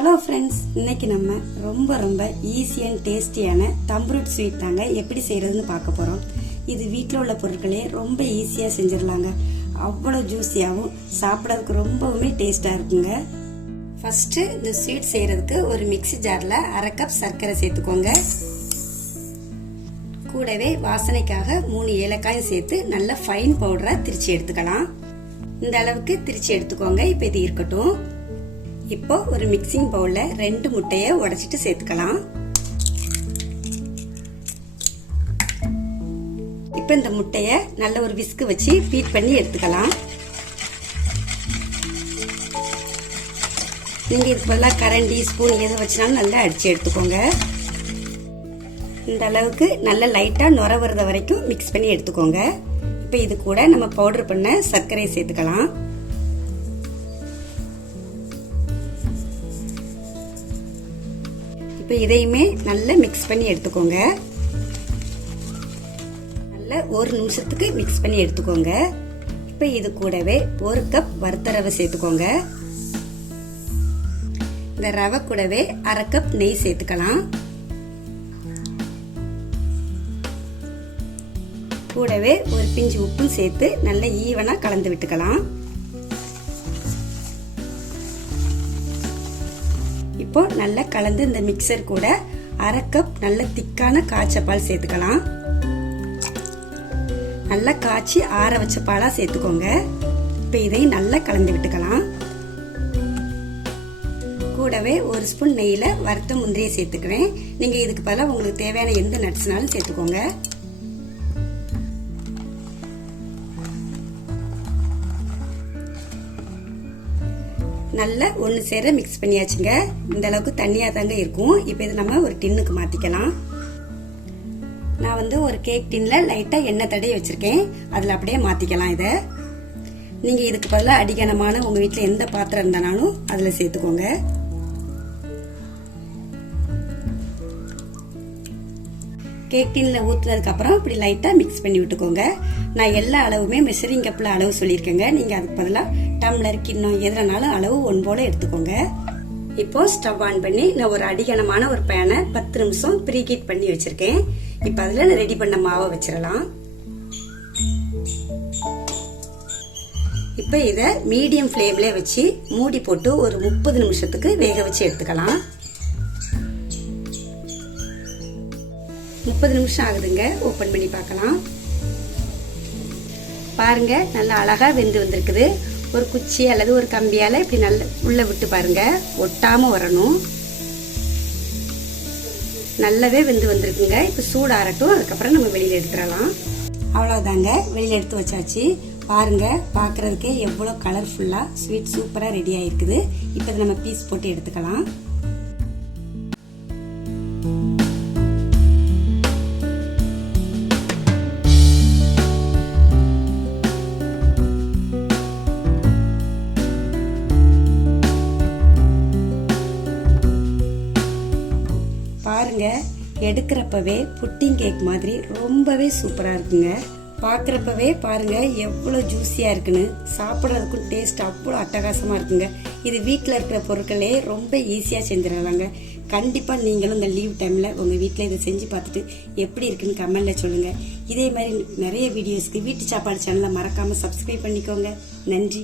Hello friends இன்னைக்கு நம்ம ரொம்ப ரொம்ப ஈஸி அண்ட் டேஸ்டியான தம்ப்ரூட் ஸ்வீட் தாங்க எப்படி செய்கிறதுன்னு பார்க்க போகிறோம் இது வீட்டில் உள்ள பொருட்களே ரொம்ப ஈஸியாக செஞ்சிடலாங்க. அவ்வளோ ஜூஸியாகவும் சாப்பிட்றதுக்கு ரொம்பவுமே டேஸ்ட்டாக இருக்குங்க. ஃபஸ்ட்டு இந்த ஸ்வீட் செய்கிறதுக்கு ஒரு மிக்ஸி ஜாரில் அரை கப் சர்க்கரை சேர்த்துக்கோங்க. கூடவே வாசனைக்காக மூணு ஏலக்காயும் சேர்த்து நல்ல ஃபைன் பவுடராக திரிச்சு எடுத்துக்கலாம். இந்த அளவுக்கு திரிச்சு எடுத்துக்கோங்க. இப்போ இது இருக்கட்டும். இப்போ ஒரு மிக்சிங் பவுல்ல ரெண்டு முட்டையை உடைச்சிட்டு சேர்த்துக்கலாம். இப்போ இந்த முட்டையை நல்ல ஒரு விஸ்கு வச்சு பீட் பண்ணி எடுத்துக்கலாம். நீங்க இது பதிலாக கரண்டி ஸ்பூன் எது வச்சினாலும் நல்லா அடிச்சு எடுத்துக்கோங்க. இந்த அளவுக்கு நல்ல லைட்டாக நுர வர்ற வரைக்கும் மிக்ஸ் பண்ணி எடுத்துக்கோங்க. இப்போ இது கூட நம்ம பவுடர் பண்ண சர்க்கரையை சேர்த்துக்கலாம். இப்போ இதையுமே நல்லா மிக்ஸ் பண்ணி எடுத்துக்கோங்க. நல்லா ஒரு நிமிஷத்துக்கு மிக்ஸ் பண்ணி எடுத்துக்கோங்க. இப்போ இது கூடவே ஒரு கப் வறுத்த ரவை சேர்த்துக்கோங்க. இந்த ரவை கூடவே அரை கப் நெய் சேர்த்துக்கலாம். கூடவே ஒரு பிஞ்சு உப்பும் சேர்த்து நல்லா ஈவனாக கலந்து விட்டுக்கலாம். இப்போ நல்லா கலந்து இந்த மிக்சர் கூட அரை கப் நல்ல திக்கான காய்ச்ச பால் சேர்த்துக்கலாம். நல்லா காய்ச்சி ஆற வச்ச பாலாக சேர்த்துக்கோங்க. இப்போ இதையும் நல்லா கலந்து விட்டுக்கலாம். கூடவே ஒரு ஸ்பூன் நெய்யில் வறுத்த முந்திரியை சேர்த்துக்குவேன் நீங்கள் இதுக்கு பதிலாக உங்களுக்கு தேவையான எந்த நட்ஸ்னாலும் சேர்த்துக்கோங்க. நல்லா ஒன்று சேர மிக்ஸ் பண்ணியாச்சுங்க. இந்த அளவுக்கு தண்ணியாக தாங்க இருக்கும். இப்போ இதை நம்ம ஒரு டின்னுக்கு மாற்றிக்கலாம் நான் வந்து ஒரு கேக் டின்னில் லைட்டாக எண்ணெய் தடவி வச்சுருக்கேன். அதில் அப்படியே மாற்றிக்கலாம் இதை. நீங்கள் இதுக்கு பதிலாக அடிகனமான உங்கள் வீட்டில் எந்த பாத்திரம் இருந்தாலும் அதில் சேர்த்துக்கோங்க. கேக் டின்ல ஊற்றுனதுக்கப்புறம் இப்படி லைட்டாக மிக்ஸ் பண்ணி விட்டுக்கோங்க. நான் எல்லா அளவுமே மெஷரிங் கப்பில் அளவு சொல்லியிருக்கேங்க. நீங்கள் அதுக்கு பதிலாக டம்ளர் கிண்ணம் எதுனாலும் அளவு ஒன் போல் எடுத்துக்கோங்க. இப்போ ஸ்டவ் ஆன் பண்ணி நான் ஒரு அடிகனமான ஒரு பேனை பத்து நிமிஷம் ப்ரீகீட் பண்ணி வச்சிருக்கேன். இப்போ அதில் நான் ரெடி பண்ண மாவை வச்சிடலாம். இப்போ இதை மீடியம் ஃப்ளேம்லேயே வச்சு மூடி போட்டு ஒரு முப்பது நிமிஷத்துக்கு வேக வச்சு எடுத்துக்கலாம். முப்பது நிமிஷம் ஆகுதுங்க. ஓப்பன் பண்ணி பார்க்கலாம். பாருங்க நல்லா அழகா வெந்து வந்திருக்குது. ஒரு குச்சி அல்லது ஒரு கம்பியால இப்படி நல்ல உள்ள விட்டு பாருங்க. ஒட்டாம வரணும். நல்லாவே வெந்து வந்திருக்குங்க. இப்போ சூடாறட்டும் அதுக்கப்புறம் நம்ம வெளியில் எடுத்துடலாம். அவ்வளோதாங்க வெளியில் எடுத்து வச்சாச்சு. பாருங்க பார்க்குறதுக்கே எவ்வளோ கலர்ஃபுல்லாக ஸ்வீட் சூப்பராக ரெடி ஆயிருக்குது. இப்போ நம்ம பீஸ் போட்டு எடுத்துக்கலாம். பாருங்க. எடுக்கிறப்பவே புட்டிங் கேக் மாதிரி ரொம்பவே சூப்பராக இருக்குங்க. பார்க்குறப்பவே பாருங்க எவ்வளோ ஜூஸியாக இருக்குன்னு. சாப்பிட்றதுக்கும் டேஸ்ட் அவ்வளோ அட்டகாசமாக இருக்குங்க. இது வீட்டில் இருக்கிற பொருட்களே ரொம்ப ஈஸியாக செஞ்சிடலாங்க. கண்டிப்பாக நீங்களும் இந்த லீவ் டைமில் உங்கள் வீட்டில் இதை செஞ்சு பார்த்துட்டு எப்படி இருக்குன்னு கமெண்டில் சொல்லுங்கள் இதே மாதிரி நிறைய வீடியோஸ்க்கு வீட்டு சாப்பாடு சேனலை மறக்காமல் சப்ஸ்கிரைப் பண்ணிக்கோங்க. நன்றி.